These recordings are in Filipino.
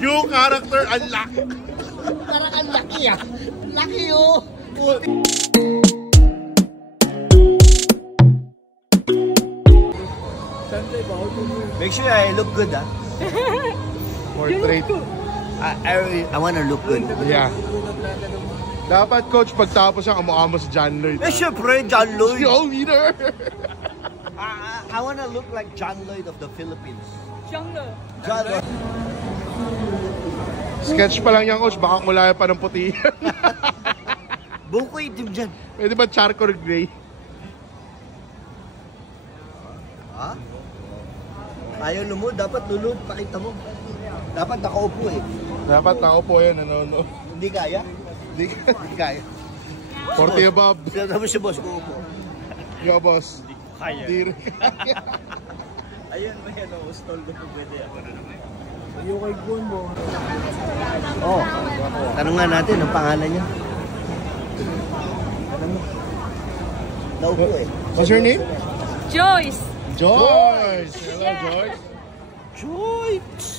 New character unlock. Parang ang laki ah. Laki oh. Make sure I look good, ah. Portrait. I wanna look good. Yeah. Dapat coach pagtapos siya kamukha mo si John Lloyd. Eh, syempre, John Lloyd. Yo, winner! I wanna look like John Lloyd of the Philippines. John Lloyd. John Lloyd. Sketch pa lang yan, coach. Baka kulay pa ng puti. Buko itim dyan. Pwede ba charcoal gray? Ha? Ayaw lumod. Dapat lulod. Pakita mo. Dapat nakaupo eh. Dapat ako po yun, ano. Hindi kaya? Hindi kaya. 40 above. Sinasabi si boss ko upo. Yo, boss. Kaya. Hindi rin. Ayun, may ano, stall ko pwede ako na naman. Yung kay Gun mo. Oh, tanong nga natin, ang pangalan niya. Ano? Naupo eh. What's your name? Joyce. Joyce! Hello, Joyce. Joyce!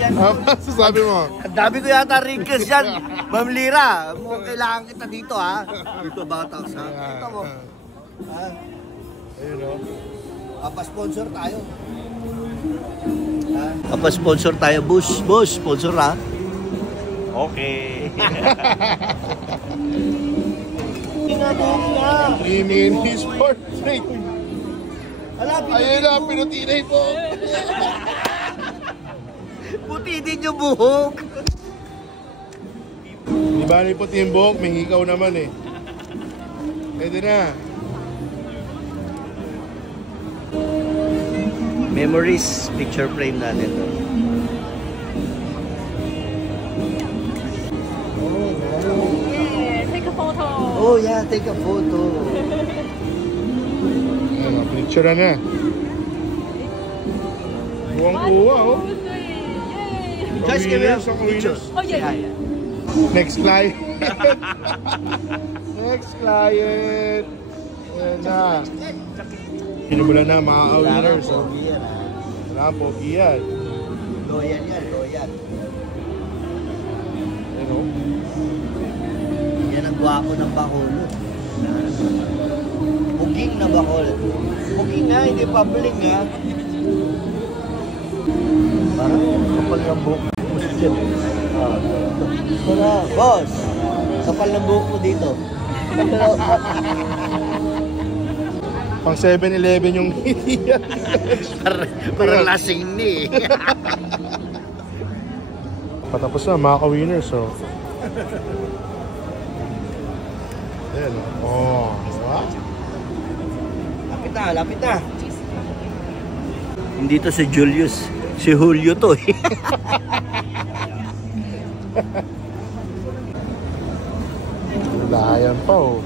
Yan. Ano sasabi mo? Ang dami ko yata wrinkles yan. Ma'am Lira, mukhang kailangan kita dito ha. Dito bata sa. Ito mo. Ha? Ayun o. Pa-sponsor tayo. Pa-sponsor tayo. Boss, sponsor ha. Okay. Imin his portrait. Ayun na, pinutinay po. Puti din yung buhok. Di ba ni puti yung buhok? May hikaw naman eh. Pwede na. Memories picture frame natin to. Yeah, take a photo. Oh yeah, take a photo. Ano, picture na. Buwang-buwa oh. Guys, give me a picture. Oh yeah. Next client. Next client. Ayan na. Pinubulan na, mga winners. Wala, pogi yan. Loyal yan, loyal. Ayan o. Yan ang gwapo ng Bacolod. Puging na Bacolod. Puging nga, hindi public nga. Parang kapal ng buhok mo dyan. Boss, kapal ng buhok mo dito. Pang 7-Eleven yung hindi yan. Parang lasing ni. Patapos na, mga ka-winners. So. Ayan o. Oh. Diba? Lapit na. Hindi to si Julius. Si Julio to eh. Layan pa o.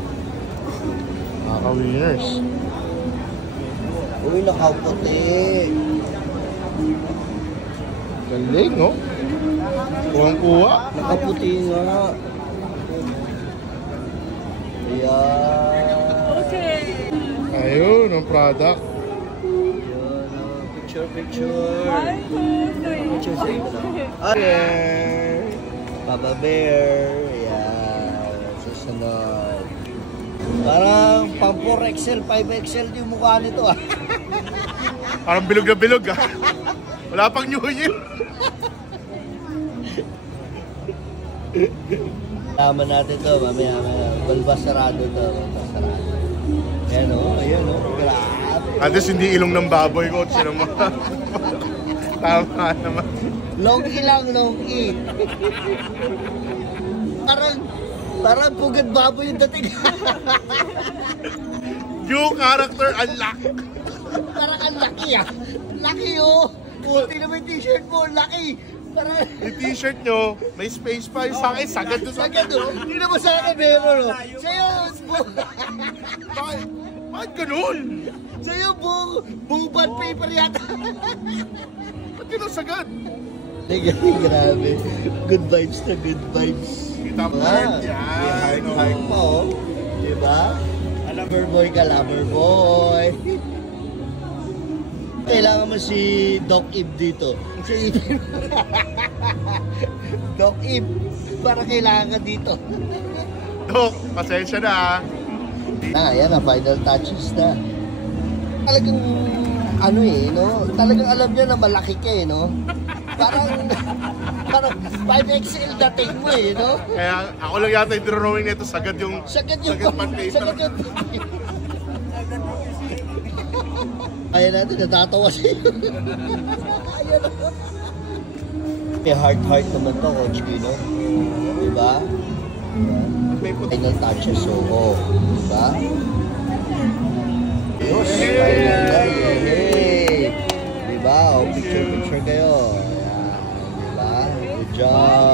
Mga ka-winners. Uy, nakaputi. Galing no? Kuwang-kuwa. Nakaputi nga. Ayan. Okay. Ayun, ang product. Picture. 1, 2, 3. Picture sa ito. Okay. Papa Bear. Ayan. Susunod. Parang pang 4XL, 5XL yung mukha nito ah. Parang bilog na bilog ah. Wala pang New Year. Tama natin to, mamaya. Balbasarado to. Balbasarado. Ayan o, ayan o. Grabe. Antes hindi ilong ng baboy ko. Sino mo? Tama naman. Long-i lang, long-i. Parang pugad baboy yung dating. New character unlock. Parang ang laki ah. Laki oh. Puti na may t-shirt mo. Laki. Parang... Yung t-shirt nyo, may space pa. Yung sa akin, sagad doon sa Sagad oh. Hindi naman sa akin meron oh. Sa'yo, Bakit ganun? sa'yo buong bond paper yata. Ba't ganun sagad? Grabe. Good vibes na good vibes. Kita mo heart. May Yan. heart pa oh. Diba? Lover boy ka, lover boy. Kailangan mo si Doc Ib dito. sa itin. Doc Ip, para kailangan ka dito. Dok, pasensya na ah. Yan na, final touches na. Talagang, ano eh, no? Talagang alam niya na malaki ka eh, no? Parang 5XL dating mo eh, no? Kaya ako lang yata yung drawing nito, sagad yung Sagad yung paper. sagad yung Ayan natin, natatawa siya. Ayan na. May heart naman to, Coach Gino. Diba? Final touches, so, diba? Diyos! Hey! Diba? O, picture kayo. Ayan, diba? Good job!